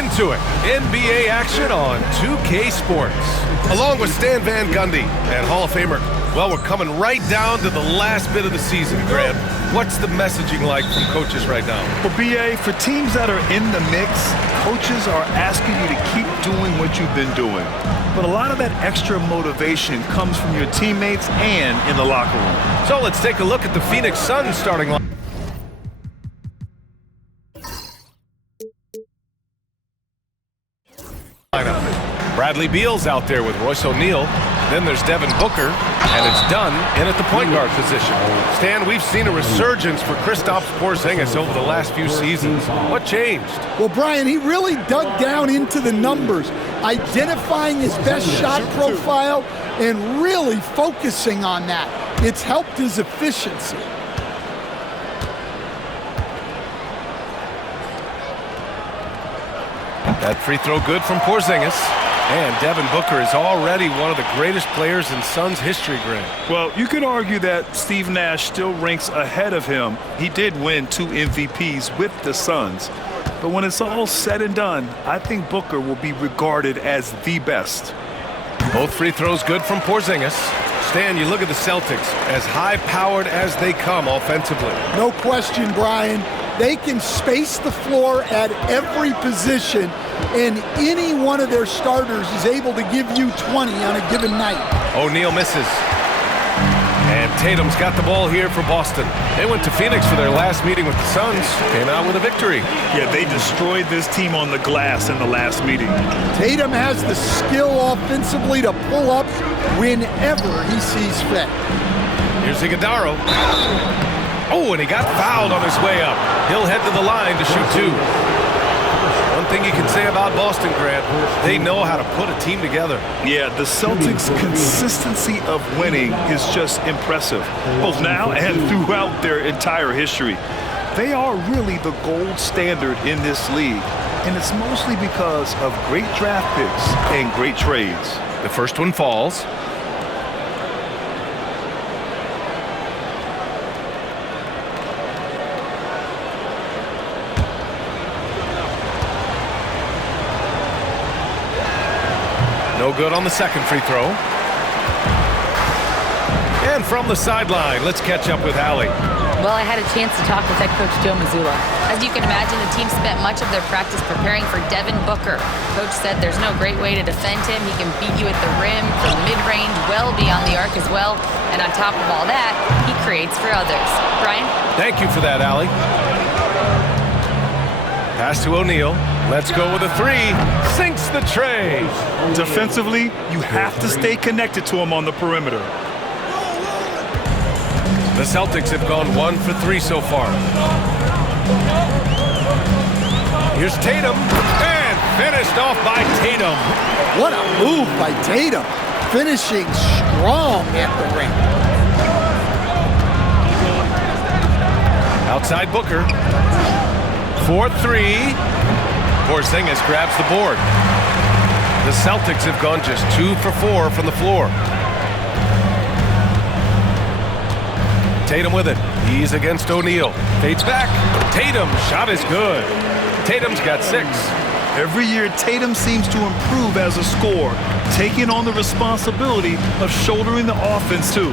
into it. NBA action on 2K Sports. Along with Stan Van Gundy and Hall of Famer. Well, we're coming right down to the last bit of the season, Grant. What's the messaging like from coaches right now? Well, BA, for teams that are in the mix, coaches are asking you to keep doing what you've been doing. But a lot of that extra motivation comes from your teammates and in the locker room. So let's take a look at the Phoenix Suns starting line. Bradley Beal's out there with Royce O'Neal. Then there's Devin Booker, and it's done in at the point guard position. Stan, we've seen a resurgence for Kristaps Porzingis over the last few seasons. What changed? Well, Brian, he really dug down into the numbers, identifying his best shot profile and really focusing on that. It's helped his efficiency. That free throw good from Porzingis. And Devin Booker is already one of the greatest players in Suns history, Grant. Well, you could argue that Steve Nash still ranks ahead of him. He did win 2 MVPs with the Suns. But when it's all said and done, I think Booker will be regarded as the best. Both free throws good from Porzingis. Stan, you look at the Celtics, as high-powered as they come offensively. No question, Brian. They can space the floor at every position, and any one of their starters is able to give you 20 on a given night. O'Neal misses. And Tatum's got the ball here for Boston. They went to Phoenix for their last meeting with the Suns, came out with a victory. Yeah, they destroyed this team on the glass in the last meeting. Tatum has the skill offensively to pull up whenever he sees fit. Here's Iguodala. Oh, and he got fouled on his way up. He'll head to the line to shoot 2. One thing you can say about Boston, Grant, they know how to put a team together. Yeah, the Celtics' consistency of winning is just impressive, both now and throughout their entire history. They are really the gold standard in this league, and it's mostly because of great draft picks and great trades. The first one falls. No good on the second free throw. And from the sideline, let's catch up with Allie. Well, I had a chance to talk with head coach Joe Mazzulla. As you can imagine, the team spent much of their practice preparing for Devin Booker. Coach said there's no great way to defend him. He can beat you at the rim, from mid-range, well beyond the arc as well. And on top of all that, he creates for others. Brian? Thank you for that, Allie. Pass to O'Neal. Let's go with a 3. Sinks the tray. Defensively, you have to stay connected to him on the perimeter. The Celtics have gone 1 for 3 so far. Here's Tatum. And finished off by Tatum. What a move by Tatum. Finishing strong at the ring. Outside Booker. 4-3. Porzingis grabs the board. The Celtics have gone just 2 for 4 from the floor. Tatum with it. He's against O'Neal. Fades back. Tatum. Shot is good. Tatum's got 6. Every year, Tatum seems to improve as a scorer, taking on the responsibility of shouldering the offense, too.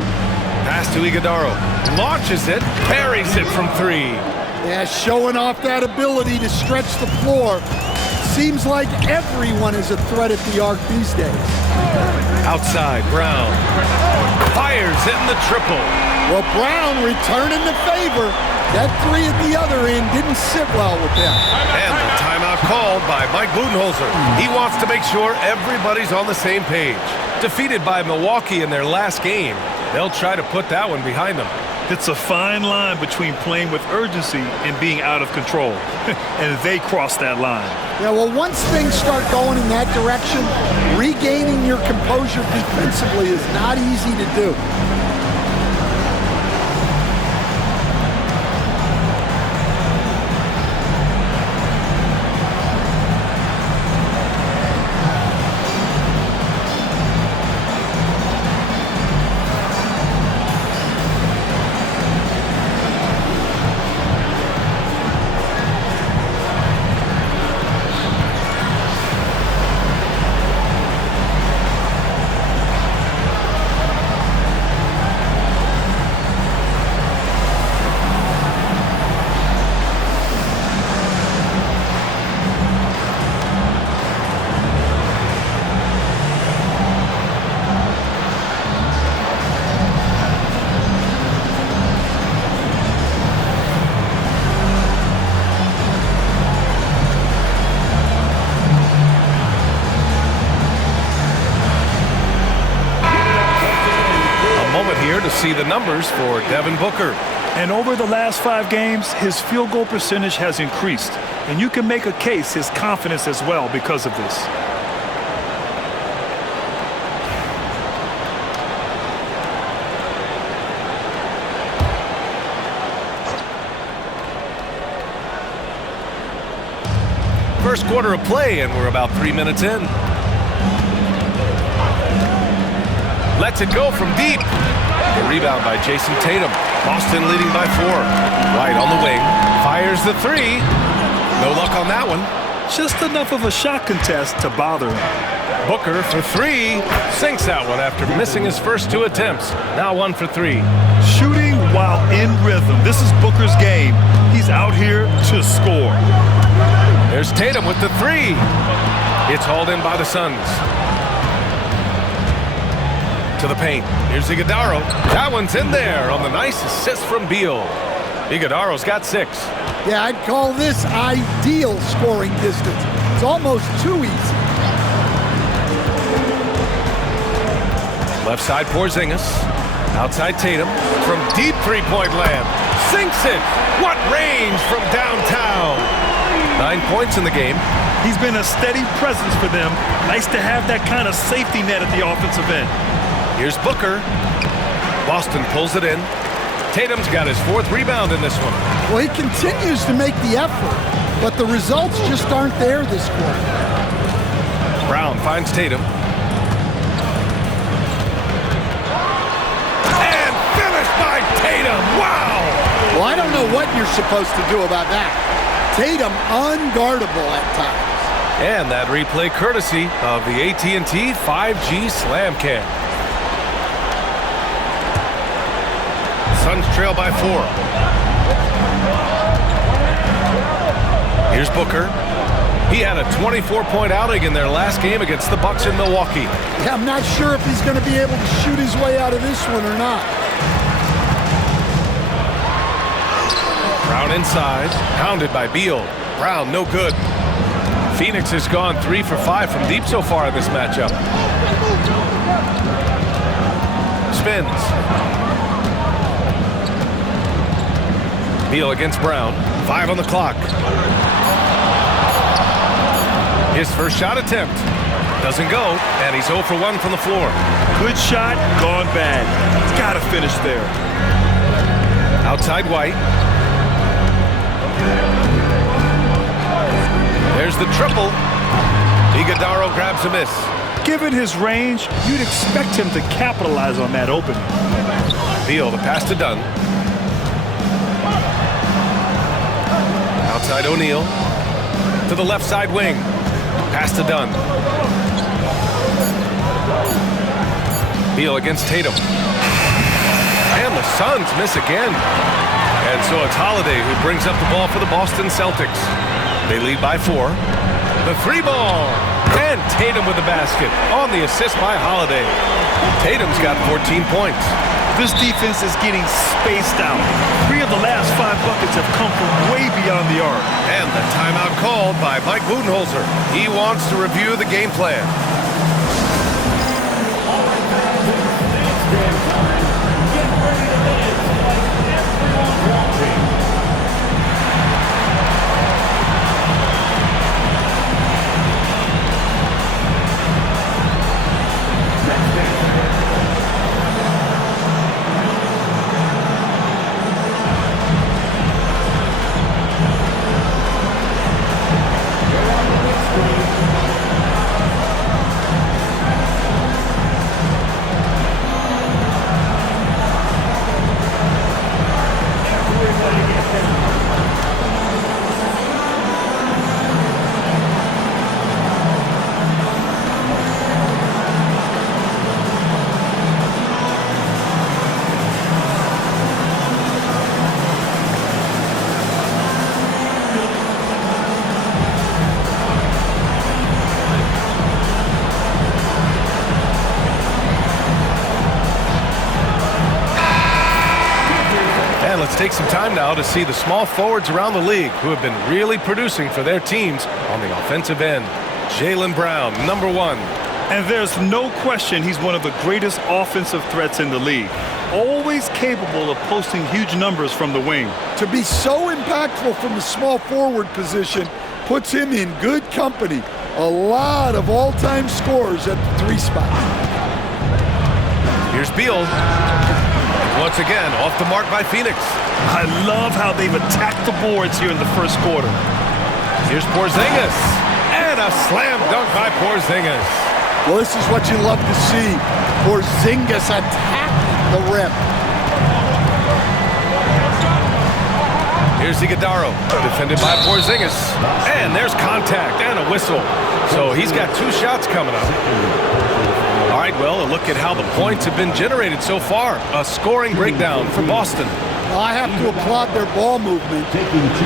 Pass to Iguodala. Launches it. Parries it from 3. Yeah, showing off that ability to stretch the floor. Seems like everyone is a threat at the arc these days. Outside, Brown. Fires in the triple. Well, Brown returning the favor. That 3 at the other end didn't sit well with them. And the timeout called by Mike Budenholzer. He wants to make sure everybody's on the same page. Defeated by Milwaukee in their last game, they'll try to put that one behind them. It's a fine line between playing with urgency and being out of control. And they cross that line. Yeah, well, once things start going in that direction, regaining your composure defensively is not easy to do. see the numbers for Devin Booker. And over the last 5 games, his field goal percentage has increased. And you can make a case his confidence as well because of this. First quarter of play, and we're about 3 minutes in. Lets it go from deep. A rebound by Jason Tatum. Boston leading by 4. White on the wing. Fires the 3. No luck on that one. Just enough of a shot contest to bother him. Booker for 3. Sinks that one after missing his first 2 attempts. Now 1 for 3. Shooting while in rhythm. This is Booker's game. He's out here to score. There's Tatum with the 3. It's hauled in by the Suns. To the paint. Here's Iguodala. That one's in there on the nice assist from Beal. Iguodala's got 6. Yeah, I'd call this ideal scoring distance. It's almost too easy. Left side Porzingis. Outside Tatum. From deep three-point land. Sinks it. What range from downtown. 9 points in the game. He's been a steady presence for them. Nice to have that kind of safety net at the offensive end. Here's Booker. Boston pulls it in. Tatum's got his 4th rebound in this one. Well, he continues to make the effort, but the results just aren't there this quarter. Brown finds Tatum. And finished by Tatum. Wow! Well, I don't know what you're supposed to do about that. Tatum unguardable at times. And that replay courtesy of the AT&T 5G Slam Cam. Suns trail by 4. Here's Booker. He had a 24-point outing in their last game against the Bucks in Milwaukee. Yeah, I'm not sure if he's going to be able to shoot his way out of this one or not. Brown inside, pounded by Beal. Brown no good. Phoenix has gone 3 for 5 from deep so far in this matchup. Spins. Beal against Brown. 5 on the clock. His first shot attempt. Doesn't go, and he's 0 for 1 from the floor. Good shot, gone bad. He's got to finish there. Outside White. There's the triple. Iguodala grabs a miss. Given his range, you'd expect him to capitalize on that opening. Beal, the pass to Dunn. Outside O'Neal. To the left side wing. Pass to Dunn. Beal against Tatum. And the Suns miss again. And so it's Holiday who brings up the ball for the Boston Celtics. They lead by 4. The 3 ball. And Tatum with the basket on the assist by Holiday. Tatum's got 14 points. This defense is getting spaced out. 3 of the last 5 buckets have come from way beyond the arc. And the timeout called by Mike Budenholzer. He wants to review the game plan. Let's take some time now to see the small forwards around the league who have been really producing for their teams on the offensive end. Jaylen Brown, number 1. And there's no question he's one of the greatest offensive threats in the league. always capable of posting huge numbers from the wing. To be so impactful from the small forward position puts him in good company. A lot of all-time scores at the 3 spot. Here's Beal. Once again, off the mark by Phoenix. I love how they've attacked the boards here in the first quarter. Here's Porzingis. And a slam dunk by Porzingis. Well, this is what you love to see. Porzingis attacking the rim. Here's Iguodala, defended by Porzingis. And there's contact and a whistle. So he's got 2 shots coming up. All right, well, a look at how the points have been generated so far. A scoring breakdown for Boston. Well, I have to applaud their ball movement.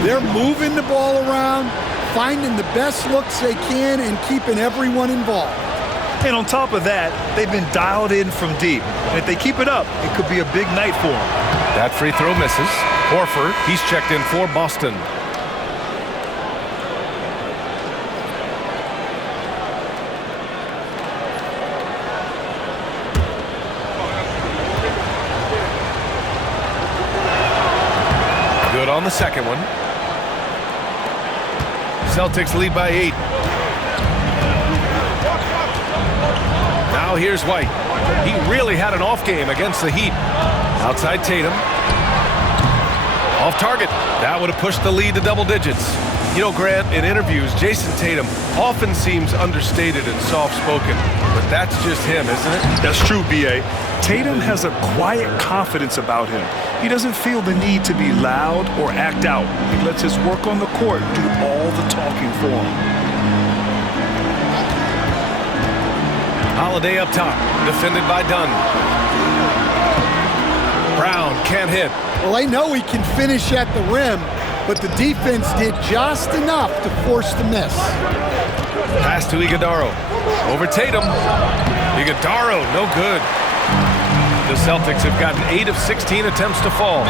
They're moving the ball around, finding the best looks they can, and keeping everyone involved. And on top of that, they've been dialed in from deep. And if they keep it up, it could be a big night for them. That free throw misses. Horford, he's checked in for Boston. Good on the second one. Celtics lead by 8. Now here's White. He really had an off game against the Heat. Outside Tatum. Off target. That would have pushed the lead to double digits. You know, Grant, in interviews, Jason Tatum often seems understated and soft-spoken, but that's just him, isn't it? That's true, B.A. Tatum has a quiet confidence about him. He doesn't feel the need to be loud or act out. He lets his work on the court do all the talking for him. Holiday up top, defended by Dunn. Brown can't hit. Well, they know he can finish at the rim, but the defense did just enough to force the miss. Pass to Iguodala. Over Tatum. Iguodala, no good. The Celtics have gotten 8 of 16 attempts to fall.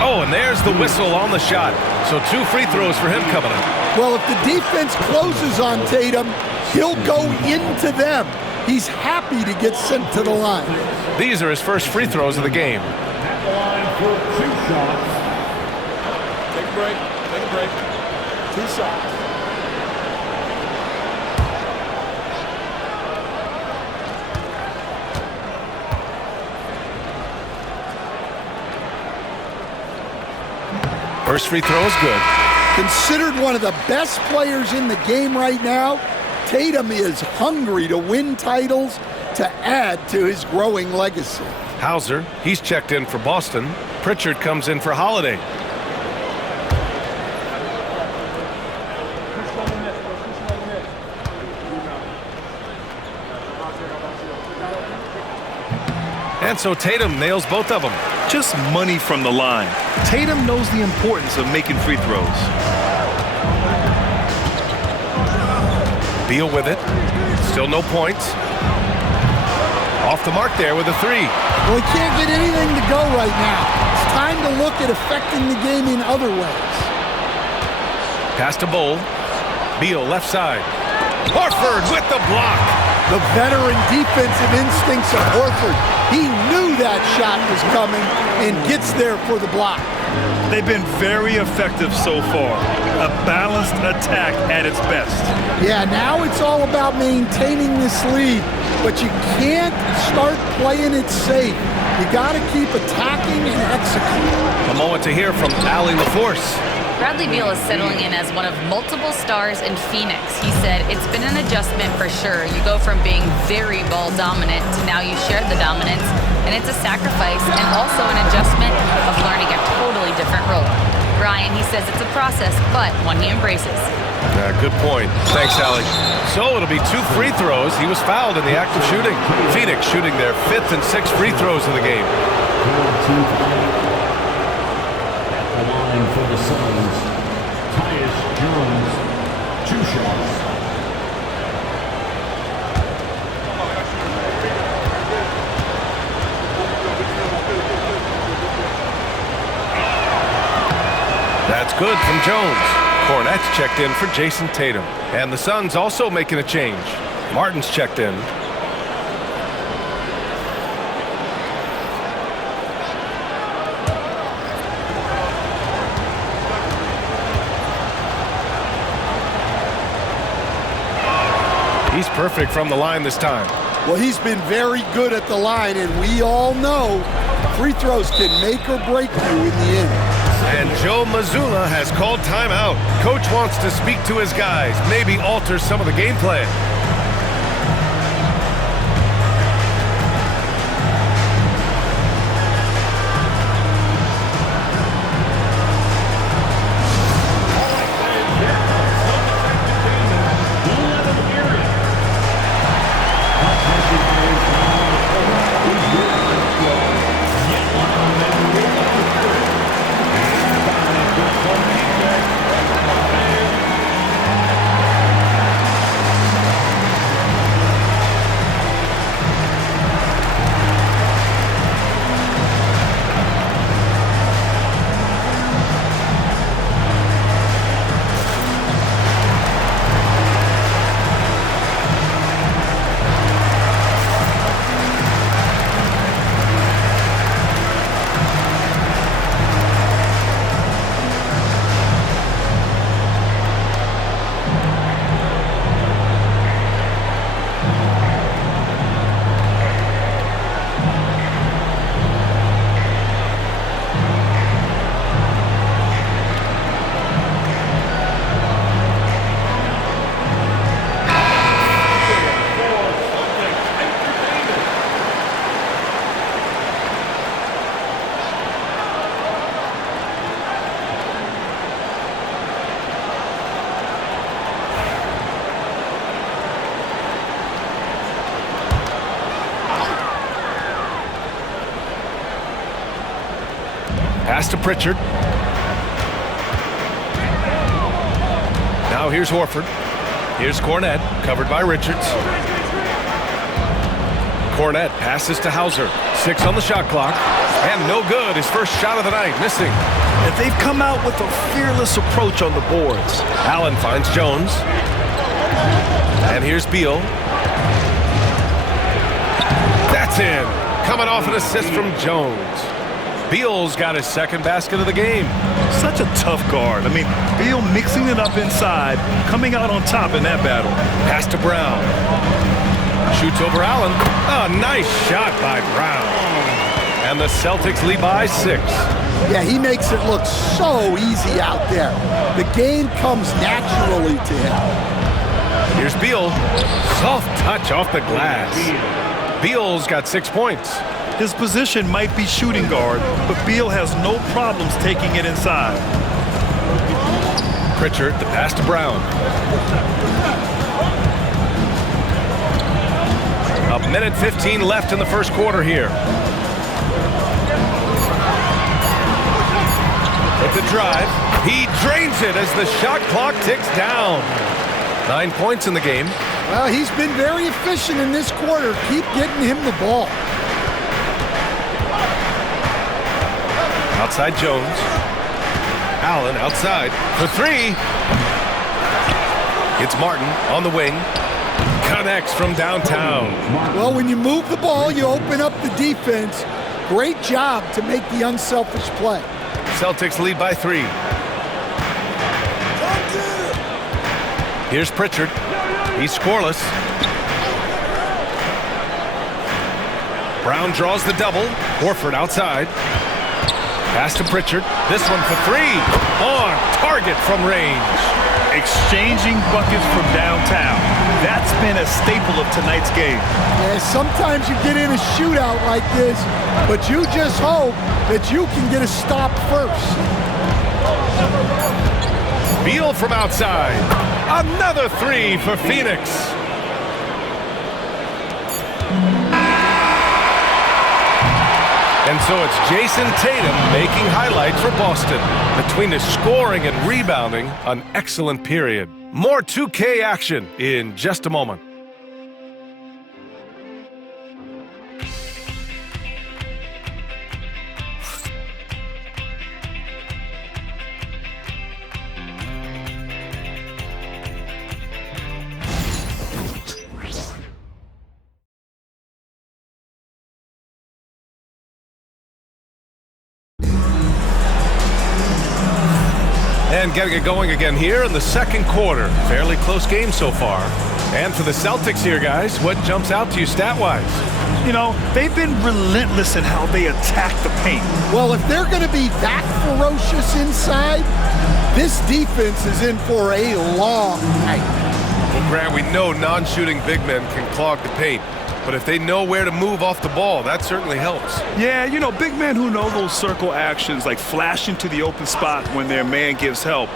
Oh, and there's the whistle on the shot. So 2 free throws for him coming up. Well, if the defense closes on Tatum, he'll go into them. He's happy to get sent to the line. These are his first free throws of the game. Take a break. Take a break. 2 shots. First free throw is good. Considered one of the best players in the game right now, Tatum is hungry to win titles to add to his growing legacy. Hauser, he's checked in for Boston. Pritchard comes in for Holiday. And so Tatum nails both of them. Just money from the line. Tatum knows the importance of making free throws. Beal with it. Still no points. Off the mark there with a 3. Well, he can't get anything to go right now. It's time to look at affecting the game in other ways. Pass to Bull. Beal left side. Horford with the block. The veteran defensive instincts of Horford. He knew that shot was coming and gets there for the block. They've been very effective so far. A balanced attack at its best. Yeah, now it's all about maintaining this lead, but you can't start playing it safe. You got to keep attacking and executing. A moment to hear from Allie LaForce. Bradley Beal is settling in as one of multiple stars in Phoenix. He said, it's been an adjustment for sure. You go from being very ball dominant to now you share the dominance, and it's a sacrifice and also an adjustment of learning a totally different role. Brian, he says it's a process, but one he embraces. Good point. Thanks, Allie. So it'll be 2 free throws. He was fouled in the act of shooting. Phoenix shooting their 5th and 6th free throws of the game. For the Suns, Tyus Jones, 2 shots. That's good from Jones. Cornette's checked in for Jason Tatum. And the Suns also making a change. Martin's checked in. He's perfect from the line this time. Well, he's been very good at the line, and we all know free throws can make or break you in the end. And Joe Mazzulla has called timeout. Coach wants to speak to his guys, maybe alter some of the game plan. Pass to Pritchard. Now here's Horford. Here's Cornette, covered by Richards. Cornette passes to Hauser. 6 on the shot clock. And no good. His first shot of the night, missing. And they've come out with a fearless approach on the boards. Allen finds Jones. And here's Beal. That's in. Coming off an assist from Jones. Beal's got his second basket of the game. Such a tough guard. I mean, Beal mixing it up inside, coming out on top in that battle. Pass to Brown. Shoots over Allen. A nice shot by Brown. And the Celtics lead by 6. Yeah, he makes it look so easy out there. The game comes naturally to him. Here's Beal. Soft touch off the glass. Beal's got 6 points. His position might be shooting guard, but Beal has no problems taking it inside. Pritchard, the pass to Brown. A minute 15 left in the first quarter here. With the drive, he drains it as the shot clock ticks down. 9 points in the game. Well, he's been very efficient in this quarter. Keep getting him the ball. Outside Jones. Allen outside for 3. It's Martin on the wing. Connects from downtown. Well, when you move the ball, you open up the defense. Great job to make the unselfish play. Celtics lead by 3. Here's Pritchard. He's scoreless. Brown draws the double. Horford outside. Pass to Pritchard. This one for 3. On target from range. Exchanging buckets from downtown. That's been a staple of tonight's game. Yeah, sometimes you get in a shootout like this, but you just hope that you can get a stop first. Beal from outside. Another 3 for Phoenix. And so it's Jason Tatum making highlights for Boston. Between his scoring and rebounding, an excellent period. More 2K action in just a moment. And getting it going again here in the second quarter. Fairly close game so far. And for the Celtics here, guys, what jumps out to you stat-wise? You know, they've been relentless in how they attack the paint. Well, if they're going to be that ferocious inside, this defense is in for a long night. Well, Grant, we know non-shooting big men can clog the paint, but if they know where to move off the ball, that certainly helps. Yeah, you know, big men who know those circle actions, like flashing to the open spot when their man gives help,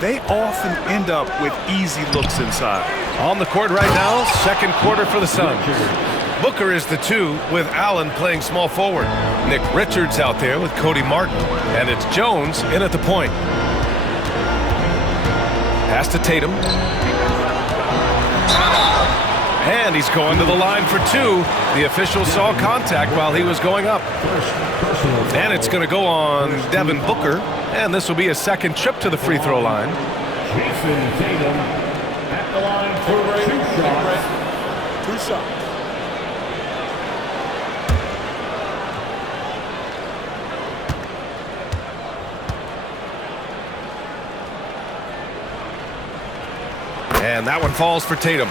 they often end up with easy looks inside. On the court right now, second quarter for the Suns. Booker is the 2 with Allen playing small forward. Nick Richards out there with Cody Martin. And it's Jones in at the point. Pass to Tatum. And he's going to the line for 2. The official saw contact while he was going up. And it's going to go on Devin Booker. And this will be a second trip to the free throw line. Jason Tatum at the line for 2 shots. 2 shots. And that one falls for Tatum.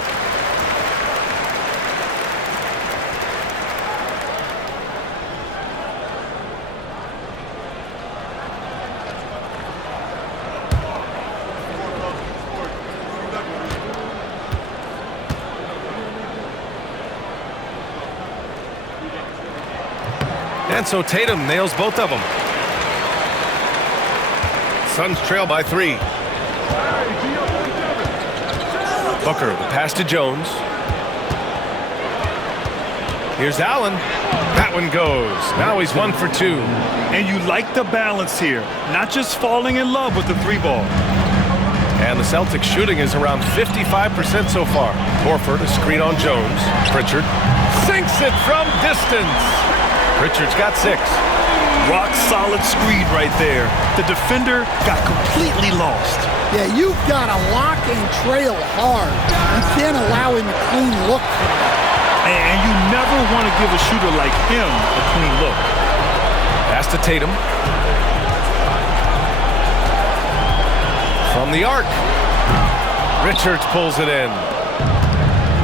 And so Tatum nails both of them. Suns trail by 3. Booker, the pass to Jones. Here's Allen. That one goes. Now he's 1 for 2. And you like the balance here, not just falling in love with the 3 ball. And the Celtics shooting is around 55% so far. Horford, a screen on Jones. Pritchard sinks it from distance. Pritchard's got 6. Rock solid screen right there. The defender got completely lost. Yeah, you've got to lock and trail hard. You can't allow him a clean look from that. And you never want to give a shooter like him a clean look. Pass to Tatum. From the arc. Richards pulls it in.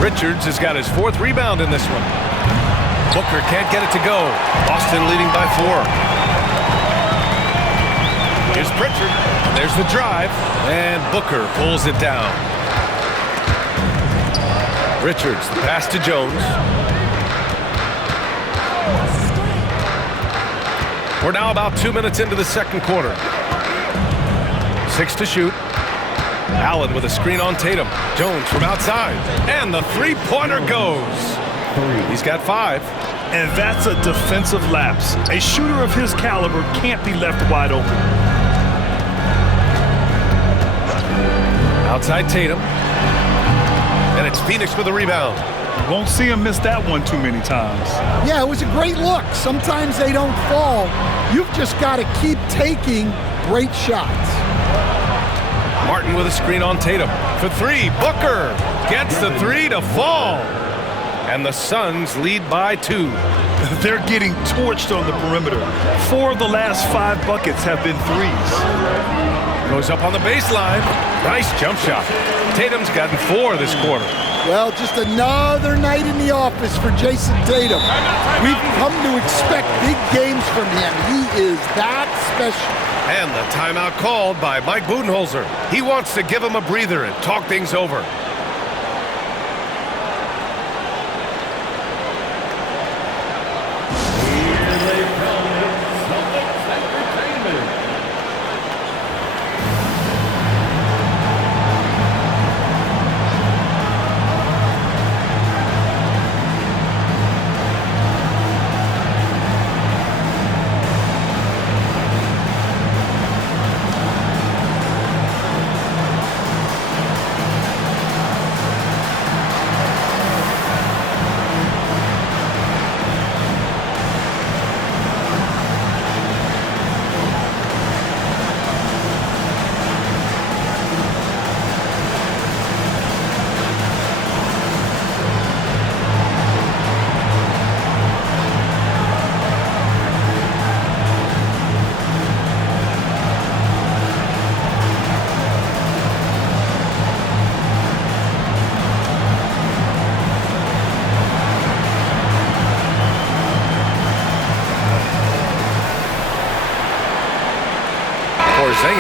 Richards has got his 4th rebound in this one. Booker can't get it to go. Boston leading by 4. Here's Pritchard. There's the drive. And Booker pulls it down. Richards, the pass to Jones. We're now about 2 minutes into the second quarter. 6 to shoot. Allen with a screen on Tatum. Jones from outside. And the 3-pointer goes. He's got 5. And that's a defensive lapse. A shooter of his caliber can't be left wide open. Outside Tatum. And it's Phoenix with a rebound. You won't see him miss that one too many times. Yeah, it was a great look. Sometimes they don't fall. You've just got to keep taking great shots. Martin with a screen on Tatum. For 3, Booker gets the 3 to fall. And the Suns lead by 2. They're getting torched on the perimeter. 4 of the last 5 buckets have been threes. Goes up on the baseline. Nice jump shot. Tatum's gotten 4 this quarter. Well, just another night in the office for Jason Tatum. We've come to expect big games from him. He is that special. And the timeout called by Mike Budenholzer. He wants to give him a breather and talk things over.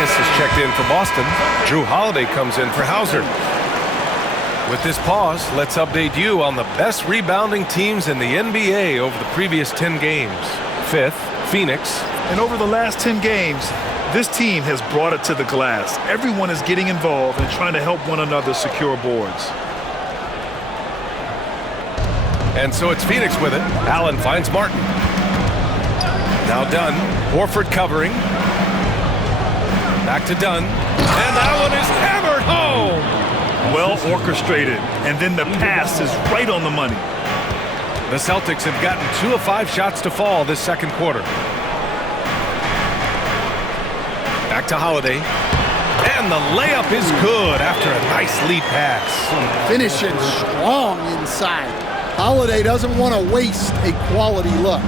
Porzingis is checked in for Boston. Drew Holiday comes in for Hauser. With this pause, let's update you on the best rebounding teams in the NBA over the previous 10 games. 5th, Phoenix. And over the last 10 games, this team has brought it to the glass. Everyone is getting involved and trying to help one another secure boards. And so it's Phoenix with it. Allen finds Martin. Now Dunn. Horford covering. Back to Dunn. And that one is hammered home. Well orchestrated. And then the pass is right on the money. The Celtics have gotten 2 of 5 shots to fall this second quarter. Back to Holiday. And the layup is good after a nice lead pass. Finishing strong inside. Holiday doesn't want to waste a quality look.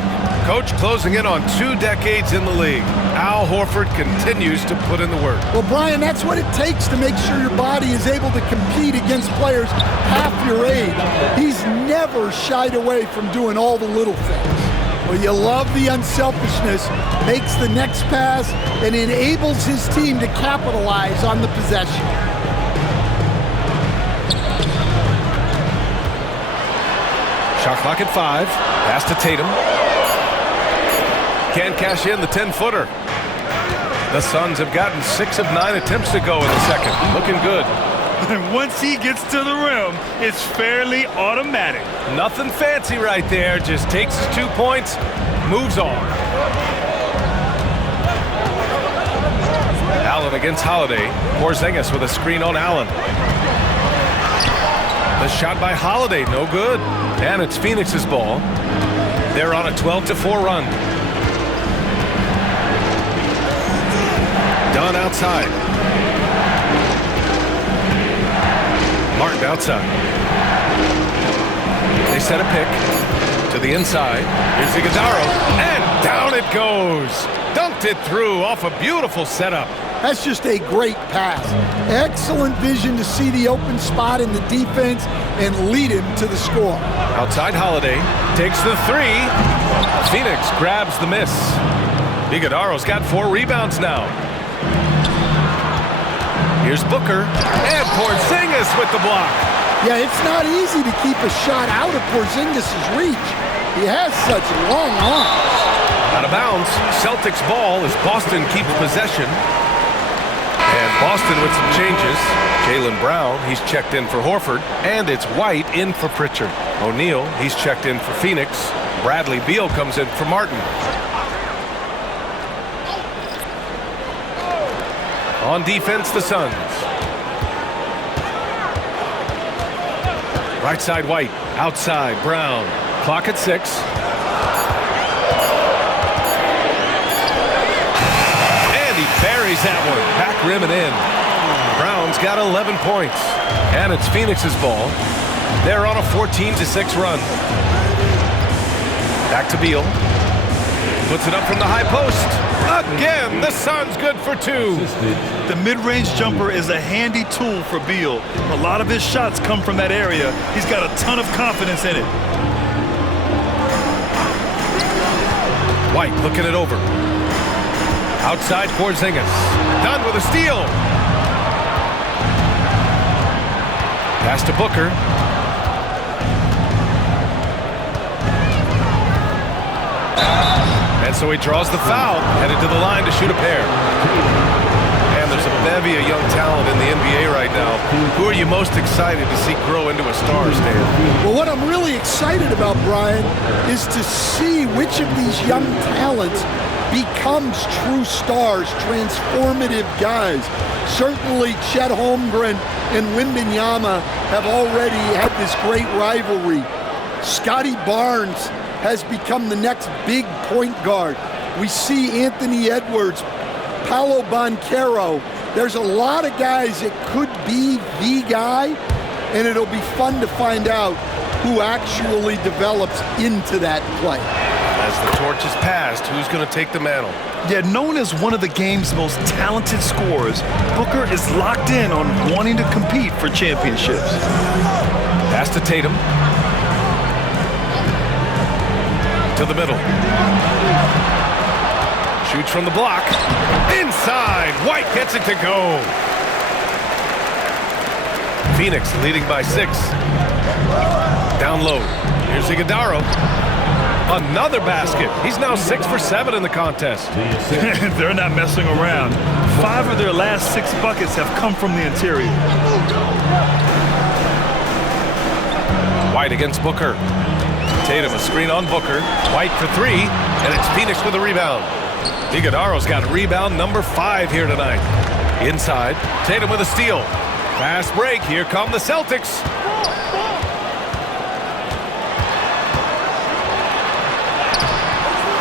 Coach closing in on 2 decades in the league. Al Horford continues to put in the work. Well, Brian, that's what it takes to make sure your body is able to compete against players half your age. He's never shied away from doing all the little things. Well, you love the unselfishness, makes the next pass, and enables his team to capitalize on the possession. Shot clock at 5. Pass to Tatum. Can't cash in the 10-footer. The Suns have gotten 6 of 9 attempts to go in the second. Looking good. And once he gets to the rim, it's fairly automatic. Nothing fancy right there. Just takes his 2 points, moves on. Allen against Holiday. Porzingis with a screen on Allen. The shot by Holiday, no good. And it's Phoenix's ball. They're on a 12-4 run. Dunn outside. Martin outside. They set a pick to the inside. Here's Iguodala, and down it goes. Dunked it through off a beautiful setup. That's just a great pass. Excellent vision to see the open spot in the defense and lead him to the score. Outside Holiday takes the 3. Phoenix grabs the miss. Iguodala's got 4 rebounds now. Here's Booker, and Porzingis with the block. Yeah, it's not easy to keep a shot out of Porzingis' reach. He has such long arms. Out of bounds, Celtics ball as Boston keeps possession. And Boston with some changes. Jaylen Brown, he's checked in for Horford. And it's White in for Pritchard. O'Neal, he's checked in for Phoenix. Bradley Beal comes in for Martin. On defense, the Suns. Right side, White. Outside, Brown. Clock at 6. And he buries that one. Back rim and in. Brown's got 11 points. And it's Phoenix's ball. They're on a 14-6 run. Back to Beal. Puts it up from the high post. Again, the Suns good for 2. The mid-range jumper is a handy tool for Beal. A lot of his shots come from that area. He's got a ton of confidence in it. White looking it over. Outside Porzingis. Dunn with a steal. Pass to Booker. And so he draws the foul, headed to the line to shoot a pair. And there's a bevy of young talent in the NBA right now. Who are you most excited to see grow into a star, Stan? Well, what I'm really excited about, Brian, is to see which of these young talents becomes true stars, transformative guys. Certainly Chet Holmgren and Wembanyama have already had this great rivalry. Scotty Barnes has become the next big point guard. We see Anthony Edwards, Paolo Banchero. There's a lot of guys that could be the guy, and it'll be fun to find out who actually develops into that play. As the torch is passed, who's going to take the mantle? Yeah, known as one of the game's most talented scorers, Booker is locked in on wanting to compete for championships. Pass to Tatum. To the middle. Shoots from the block. Inside. White gets it to go. Phoenix leading by 6. Down low. Here's Iguodaro. Another basket. He's now 6 for 7 in the contest. They're not messing around. 5 of their last 6 buckets have come from the interior. White against Booker. Tatum a screen on Booker. White for 3, and it's Phoenix with a rebound. Iguodaro's got rebound number 5 here tonight. Inside, Tatum with a steal. Fast break. Here come the Celtics.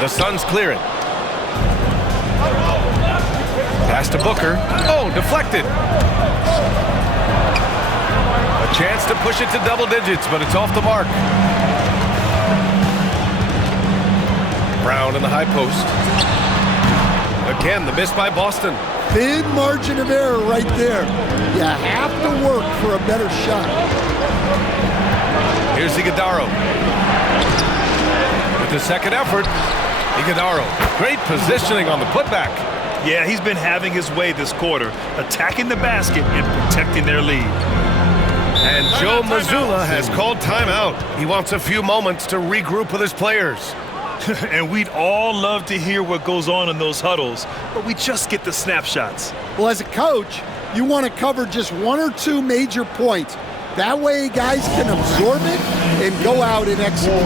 The Suns clear it. Pass to Booker. Oh, deflected. A chance to push it to double digits, but it's off the mark. Brown in the high post. Again, the miss by Boston. Thin margin of error right there. You have to work for a better shot. Here's Iguodaro. With the second effort, Iguodaro. Great positioning on the putback. Yeah, he's been having his way this quarter, attacking the basket and protecting their lead. And Joe Mazzulla has called timeout. He wants a few moments to regroup with his players. And we'd all love to hear what goes on in those huddles, but we just get the snapshots. Well, as a coach, you want to cover just 1 or 2 major points. That way guys can absorb it and go out and execute.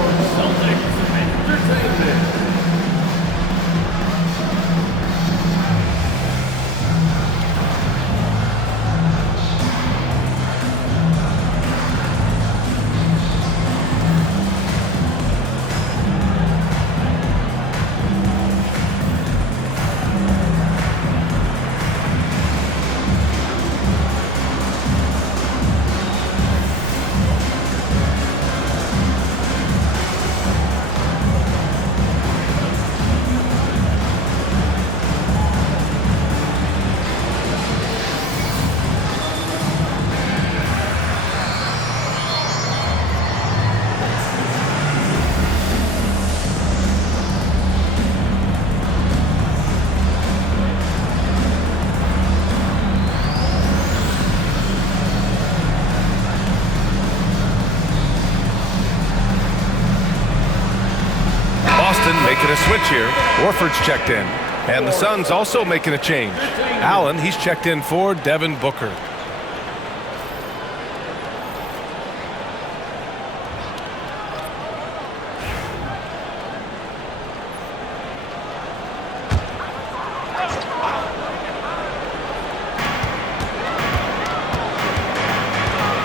Making a switch here. Horford's checked in. And the Suns also making a change. Allen, he's checked in for Devin Booker.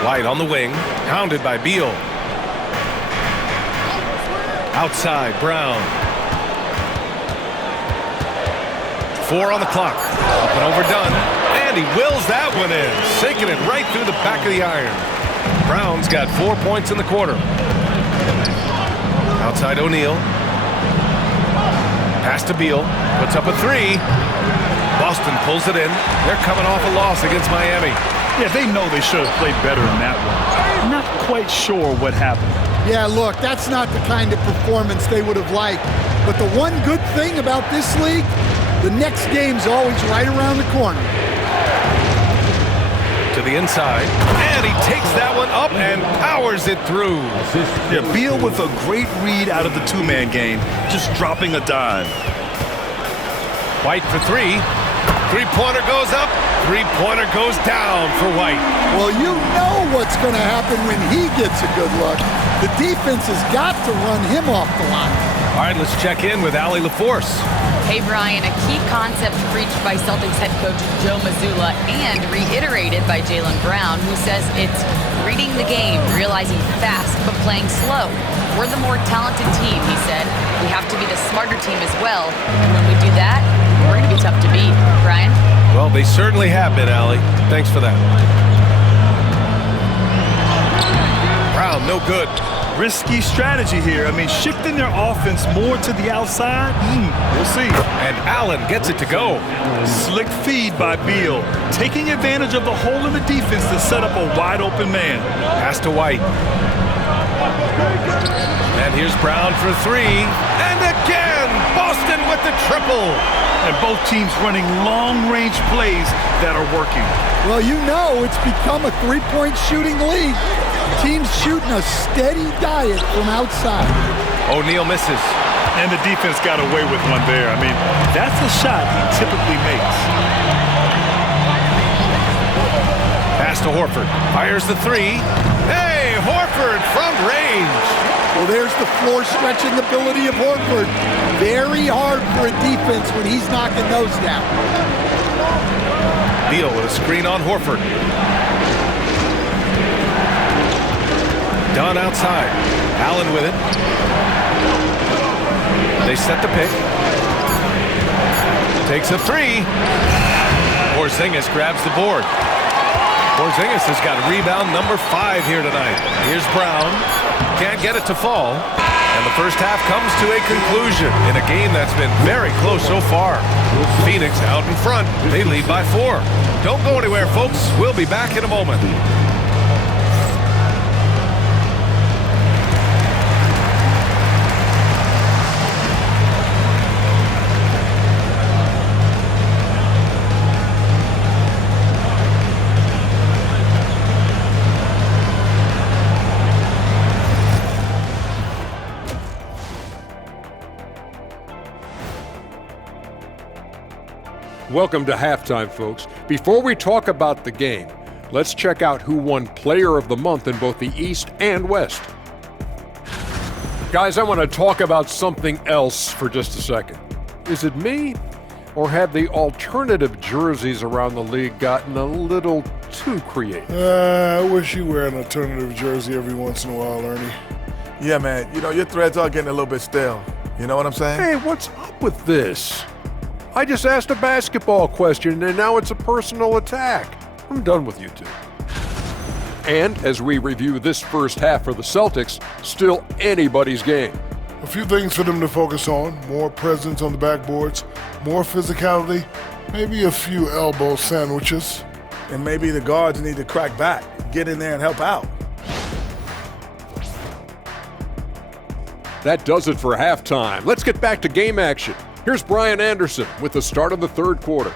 White on the wing, pounded by Beal. Outside, Brown. 4 on the clock. Up and overdone. And he wills that one in. Sinking it right through the back of the iron. Brown's got 4 points in the quarter. Outside O'Neal. Pass to Beal. Puts up a 3. Boston pulls it in. They're coming off a loss against Miami. Yeah, they know they should have played better in that one. Not quite sure what happened. Yeah, look, that's not the kind of performance they would have liked. But the one good thing about this league, the next game's always right around the corner. To the inside, and he takes that one up and powers it through. Yeah, Beal with a great read out of the two-man game, just dropping a dime. White for 3. Three-pointer goes up. Three-pointer goes down for White. Well, you know what's going to happen when he gets a good look. The defense has got to run him off the line. All right, let's check in with Allie LaForce. Hey, Brian, a key concept preached by Celtics head coach Joe Mazzulla and reiterated by Jaylen Brown, who says it's reading the game, realizing fast, but playing slow. We're the more talented team, he said. We have to be the smarter team as well. And when we do that, we're going to be tough to beat. Brian? Well, they certainly have been, Allie. Thanks for that. Brown, no good. Risky strategy here. I mean, shifting their offense more to the outside, we'll see. And Allen gets it to go. Slick feed by Beal, taking advantage of the hole in the defense to set up a wide-open man. Pass to White. And here's Brown for three. And again, Boston with the triple. And both teams running long-range plays that are working. Well, you know it's become a three-point shooting league. Teams shooting a steady diet from outside. O'Neal misses. And the defense got away with one there. I mean, that's a shot he typically makes. Pass to Horford. Fires the three. Hey, Horford from range. Well, there's the floor-stretching ability of Horford. Very hard for a defense when he's knocking those down. Beal with a screen on Horford. Dunn outside. Allen with it. They set the pick. Takes a three. Porzingis grabs the board. Porzingis has got rebound number 5 here tonight. Here's Brown. Can't get it to fall. And the first half comes to a conclusion in a game that's been very close so far. Phoenix out in front. They lead by 4. Don't go anywhere, folks. We'll be back in a moment. Welcome to halftime, folks. Before we talk about the game, let's check out who won Player of the Month in both the East and West. Guys, I want to talk about something else for just a second. Is it me, or have the alternative jerseys around the league gotten a little too creative? I wish you wear an alternative jersey every once in a while, Ernie. Yeah, man. You know, your threads are getting a little bit stale. You know what I'm saying? Hey, what's up with this? I just asked a basketball question, and now it's a personal attack. I'm done with you two. And as we review this first half for the Celtics, still anybody's game. A few things for them to focus on. More presence on the backboards, more physicality, maybe a few elbow sandwiches. And maybe the guards need to crack back, get in there and help out. That does it for halftime. Let's get back to game action. Here's Brian Anderson with the start of the third quarter.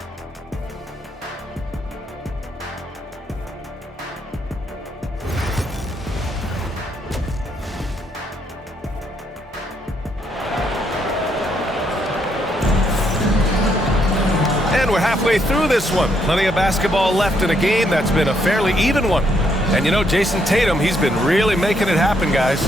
And we're halfway through this one. Plenty of basketball left in a game that's been a fairly even one. And you know, Jason Tatum, he's been really making it happen, guys.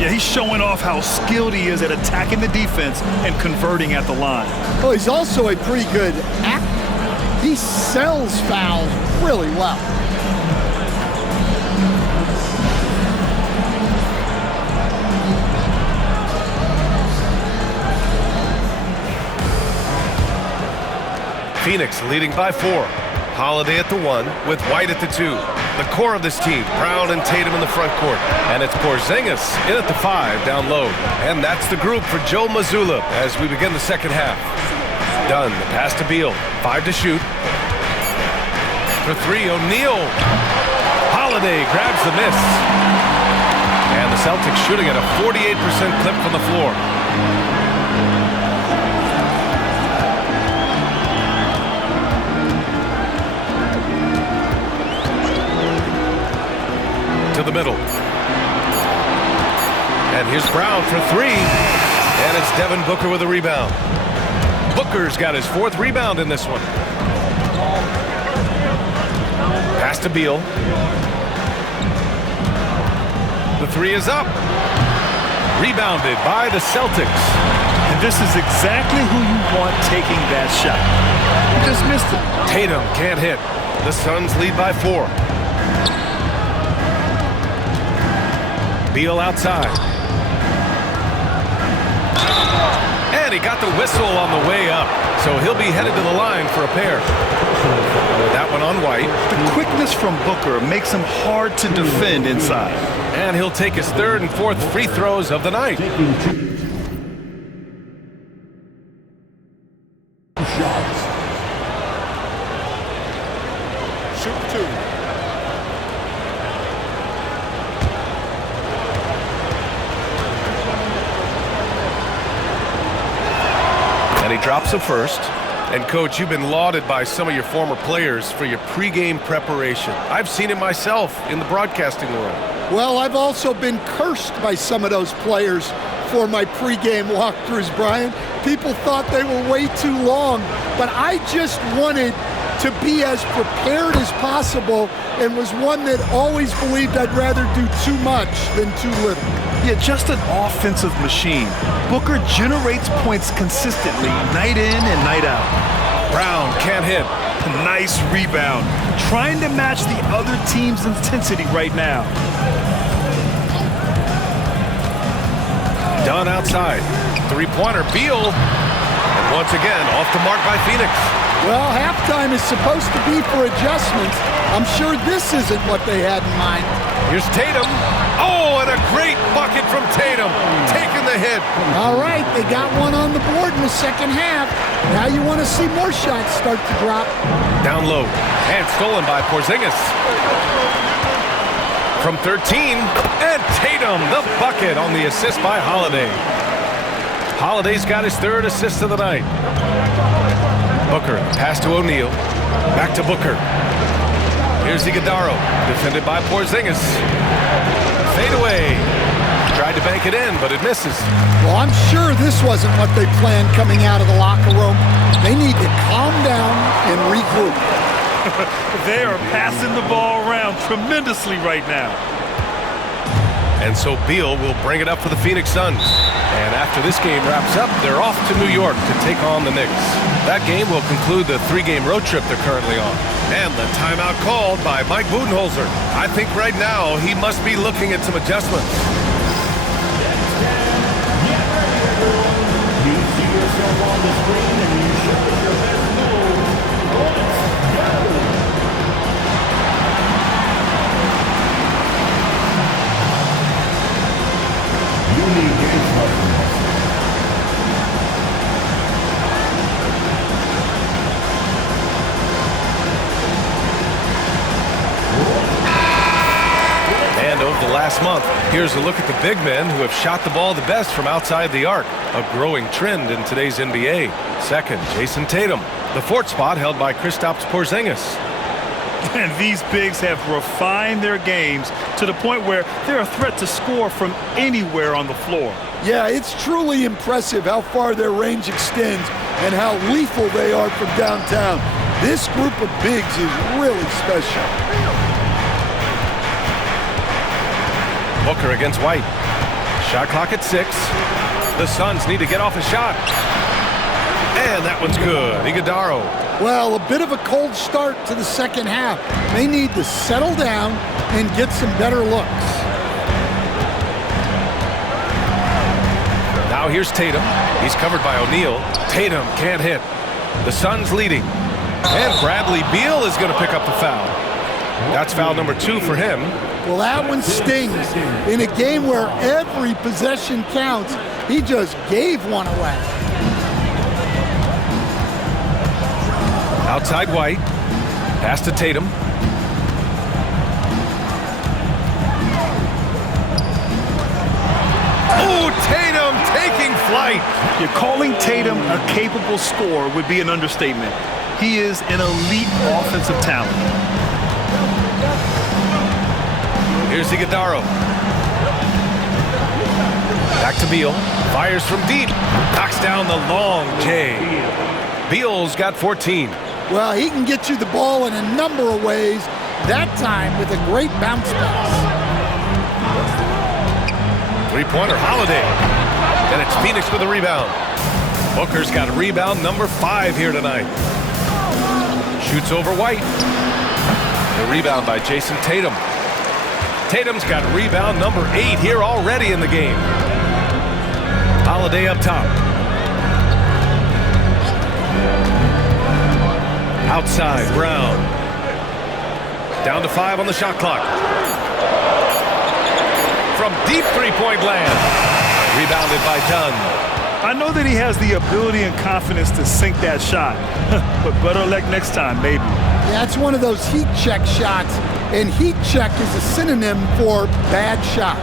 Yeah, he's showing off how skilled he is at attacking the defense and converting at the line. Well, he's also a pretty good actor. He sells fouls really well. Phoenix leading by 4. Holiday at the 1 with White at the 2. The core of this team, Brown and Tatum in the front court. And it's Porzingis in at the 5 down low. And that's the group for Joe Mazzulla as we begin the second half. Dunn, the pass to Beal. 5 to shoot. For 3, O'Neal. Holiday grabs the miss. And the Celtics shooting at a 48% clip from the floor. To the middle. And here's Brown for 3. And it's Devin Booker with a rebound. Booker's got his 4th rebound in this one. Pass to Beal. The 3 is up. Rebounded by the Celtics. And this is exactly who you want taking that shot. You just missed it. Tatum can't hit. The Suns lead by 4. Beal outside. And he got the whistle on the way up. So he'll be headed to the line for a pair. That one on White. The quickness from Booker makes him hard to defend inside. And he'll take his 3rd and 4th free throws of the night. Taking 2 shots. Shoot 2. drops a first. And, Coach, you've been lauded by some of your former players for your pregame preparation. I've seen it myself in the broadcasting world. Well, I've also been cursed by some of those players for my pregame walkthroughs, Brian. People thought they were way too long, but I just wanted to be as prepared as possible and was one that always believed I'd rather do too much than too little. Yeah, just an offensive machine. Booker generates points consistently, night in and night out. Brown can't hit. Nice rebound. Trying to match the other team's intensity right now. Dunn outside. Three-pointer, Beal. And once again, off the mark by Phoenix. Well, halftime is supposed to be for adjustments. I'm sure this isn't what they had in mind. Here's Tatum. Oh, and a great bucket from Tatum. Taking the hit. All right, they got one on the board in the second half. Now you want to see more shots start to drop. Down low. And stolen by Porzingis. From 13. And Tatum, the bucket on the assist by Holiday. Holiday's got his third assist of the night. Booker, pass to O'Neal. Back to Booker. Here's Iguodala, defended by Porzingis. Fade away. Tried to bank it in, but it misses. Well, I'm sure this wasn't what they planned coming out of the locker room. They need to calm down and regroup. They are passing the ball around tremendously right now. And so Beal will bring it up for the Phoenix Suns. And after this game wraps up, they're off to New York to take on the Knicks. That game will conclude the three-game road trip they're currently on. And the timeout called by Mike Budenholzer. I think right now he must be looking at some adjustments. You see yourself on the screen and you show us your best move. Let's go. You need game toughness. And over the last month, here's a look at the big men who have shot the ball the best from outside the arc. A growing trend in today's NBA. Second, Jason Tatum. The fourth spot held by Kristaps Porzingis. And these bigs have refined their games to the point where they're a threat to score from anywhere on the floor. Yeah, it's truly impressive how far their range extends and how lethal they are from downtown. This group of bigs is really special. Booker against White. Shot clock at 6. The Suns need to get off a shot. And that one's good. Iguodala. Well, a bit of a cold start to the second half. They need to settle down and get some better looks. Now here's Tatum. He's covered by O'Neal. Tatum can't hit. The Suns leading. And Bradley Beal is going to pick up the foul. That's foul number 2 for him. Well, that one stings. In a game where every possession counts, he just gave one away. Outside White. Pass to Tatum. Oh, Tatum taking flight. You're calling Tatum a capable scorer would be an understatement. He is an elite offensive talent. Here's Iguodala. Back to Beal. Fires from deep. Knocks down the long J. Beal's got 14. Well, he can get you the ball in a number of ways, that time with a great bounce pass. Three-pointer, Holiday. And it's Phoenix with a rebound. Booker's got a rebound number 5 here tonight. Shoots over White. The rebound by Jason Tatum. Tatum's got rebound number 8 here already in the game. Holiday up top. Outside, Brown. Down to 5 on the shot clock. From deep three-point land. Rebounded by Dunn. I know that he has the ability and confidence to sink that shot, but better luck next time, maybe. Yeah, it's one of those heat check shots, and heat check is a synonym for bad shot.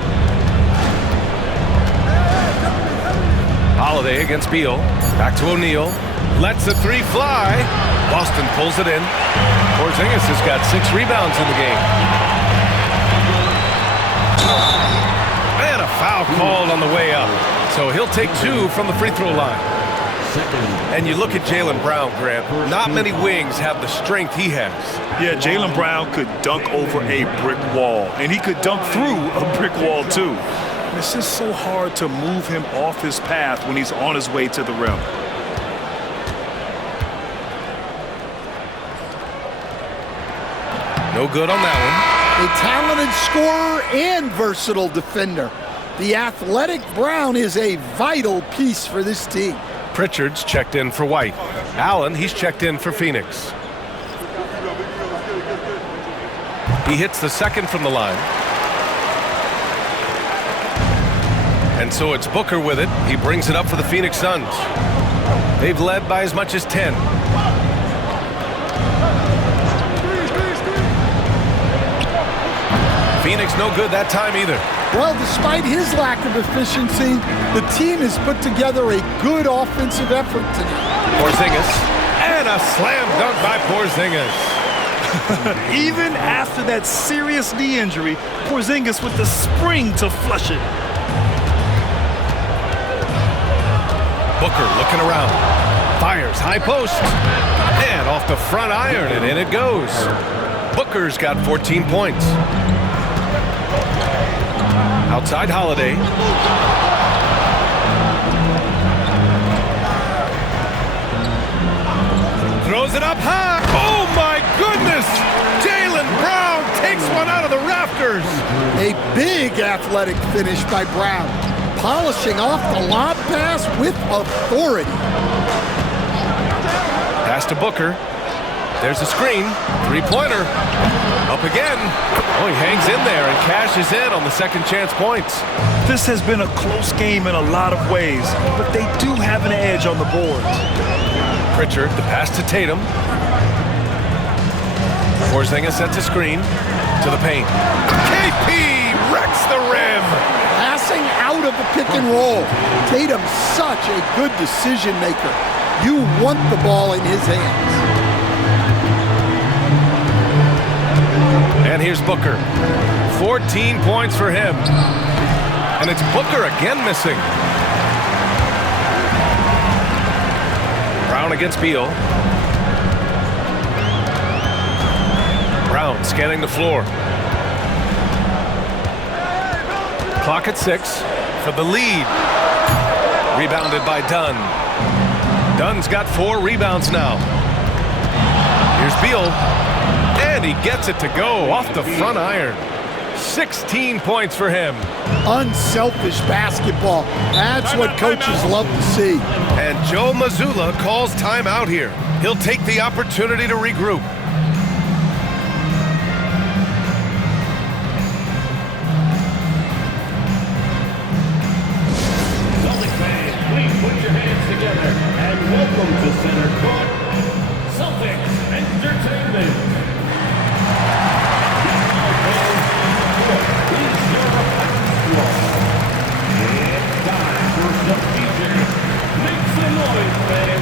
Holiday against Beal. Back to O'Neal. Lets the three fly. Boston pulls it in. Porzingis has got 6 rebounds in the game. And a foul called on the way up. So he'll take 2 from the free throw line. And you look at Jaylen Brown, Grant. Not many wings have the strength he has. Yeah, Jaylen Brown could dunk over a brick wall, and he could dunk through a brick wall too. And it's just so hard to move him off his path when he's on his way to the rim. No good on that A talented scorer and versatile defender. The athletic Brown is a vital piece for this team. one. Pritchard's checked in for White. Allen, he's checked in for Phoenix. He hits the second from the line. And so it's Booker with it. He brings it up for the Phoenix Suns. They've led by as much as 10. Phoenix no good that time either. Well, despite his lack of efficiency, the team has put together a good offensive effort tonight. Porzingis, and a slam dunk by Porzingis. Even after that serious knee injury, Porzingis with the spring to flush it. Booker looking around. Fires high post. And off the front iron, and in it goes. Booker's got 14 points. Outside Holiday. Throws it up high. Oh my goodness! Jaylen Brown takes one out of the rafters. A big athletic finish by Brown, polishing off the lob pass with authority. Pass to Booker. There's a screen. Three-pointer. Up again. Oh, he hangs in there and cashes in on the second chance points. This has been a close game in a lot of ways, but they do have an edge on the boards. Pritchard, the pass to Tatum. Porzingis sets a screen to the paint. KP wrecks the rim. Passing out of the pick and roll. Tatum's such a good decision maker. You want the ball in his hands. And here's Booker. 14 points for him. And it's Booker again missing. Brown against Beal. Brown scanning the floor. Clock at 6 for the lead. Rebounded by Dunn. Dunn's got 4 rebounds now. Here's Beal. And he gets it to go off the front iron. 16 points for him. Unselfish basketball. That's what coaches love to see. And Joe Mazzulla calls timeout here. He'll take the opportunity to regroup. Celtic fans, please put your hands together and welcome to center court, Celtics Entertainment. It's time for some DJ. Make some noise, man.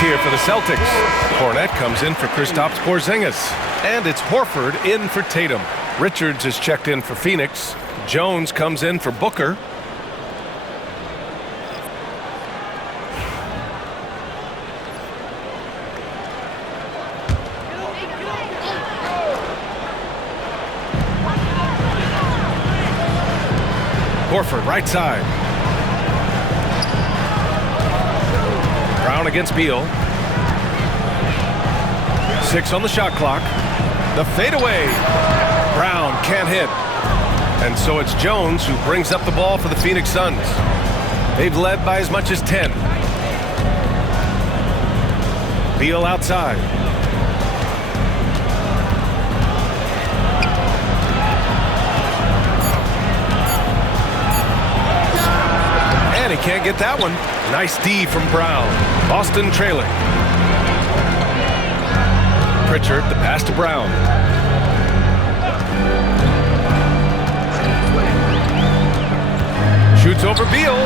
Here for the Celtics. Kornet comes in for Kristaps Porzingis. And it's Horford in for Tatum. Richards is checked in for Phoenix. Jones comes in for Booker. Horford right side. Brown against Beal. 6 on the shot clock. The fadeaway. Brown can't hit. And so it's Jones who brings up the ball for the Phoenix Suns. They've led by as much as 10. Beal outside. And he can't get that one. Nice D from Brown. Boston trailing. Pritchard, the pass to Brown. Shoots over Beal.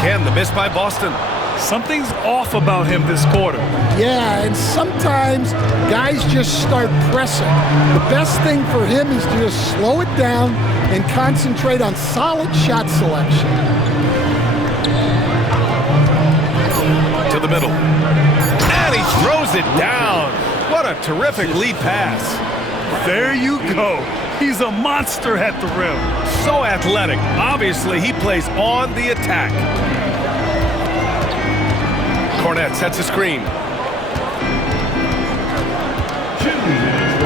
Again, the miss by Boston. Something's off about him this quarter. Yeah, and sometimes guys just start pressing. The best thing for him is to just slow it down and concentrate on solid shot selection. To the middle. And he throws it down. What a terrific lead pass. There you go. He's a monster at the rim. So athletic. Obviously, he plays on the attack. Cornette sets a screen.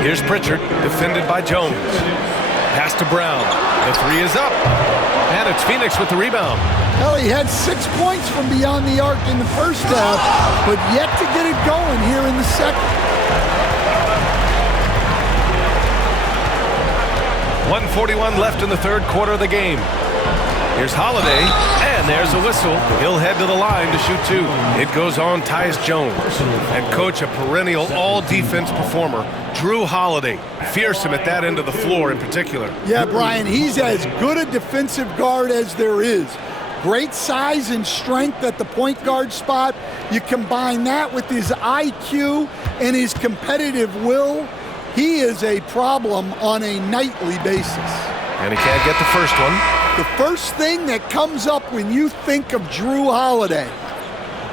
Here's Pritchard, defended by Jones. Pass to Brown. The three is up. And it's Phoenix with the rebound. Well, he had 6 points from beyond the arc in the first half, but yet to get it going here in the second. 1:41 left in the third quarter of the game. Here's Holiday, and there's a whistle. He'll head to the line to shoot 2. It goes on Tyus Jones. And coach, a perennial all-defense performer, Jrue Holiday. Fearsome at that end of the floor in particular. Yeah, Brian, he's as good a defensive guard as there is. Great size and strength at the point guard spot. You combine that with his IQ and his competitive will, he is a problem on a nightly basis. And he can't get the first one. The first thing that comes up when you think of Jrue Holiday,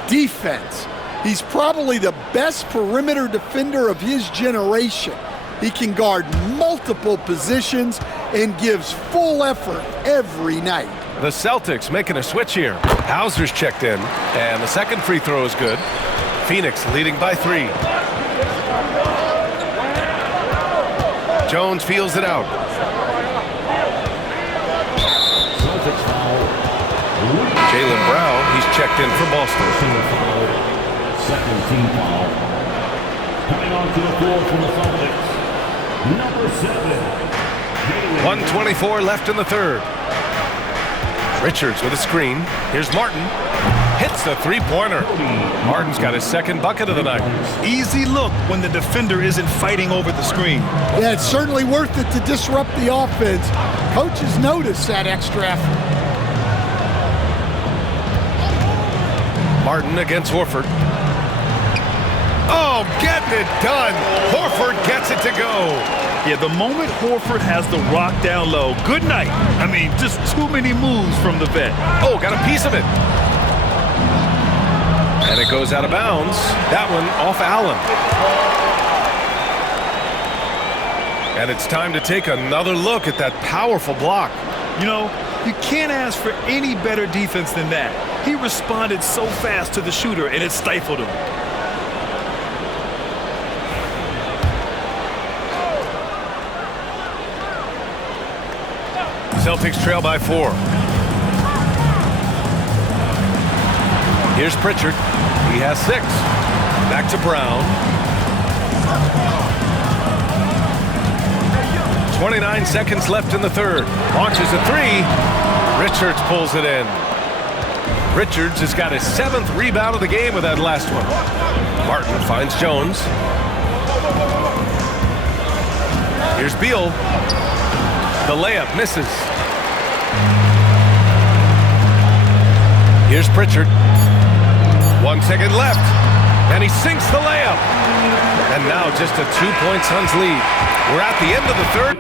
defense. He's probably the best perimeter defender of his generation. He can guard multiple positions and gives full effort every night. The Celtics making a switch here. Hauser's checked in, and the second free throw is good. Phoenix leading by 3. Jones feels it out. Jaylen Brown, he's checked in for Boston. Second team foul. Coming onto the floor for the Celtics, number 7. 1:24 left in the third. Richards with a screen. Here's Martin. Hits the three-pointer. Martin's got his second bucket of the night. Easy look when the defender isn't fighting over the screen. Yeah, it's certainly worth it to disrupt the offense. Coaches notice that extra effort. Martin against Horford. Oh, getting it done. Horford gets it to go. Yeah, the moment Horford has the rock down low, good night. I mean, just too many moves from the vet. Oh, got a piece of it. And it goes out of bounds. That one off Allen. And it's time to take another look at that powerful block. You know, you can't ask for any better defense than that. He responded so fast to the shooter, and it stifled him. Celtics trail by 4. Here's Pritchard. He has 6. Back to Brown. 29 seconds left in the third. Launches a 3. Richards pulls it in. Richards has got his 7th rebound of the game with that last one. Martin finds Jones. Here's Beal. The layup misses. Here's Pritchard. 1 second left. And he sinks the layup. And now just a 2-point Suns lead. We're at the end of the third.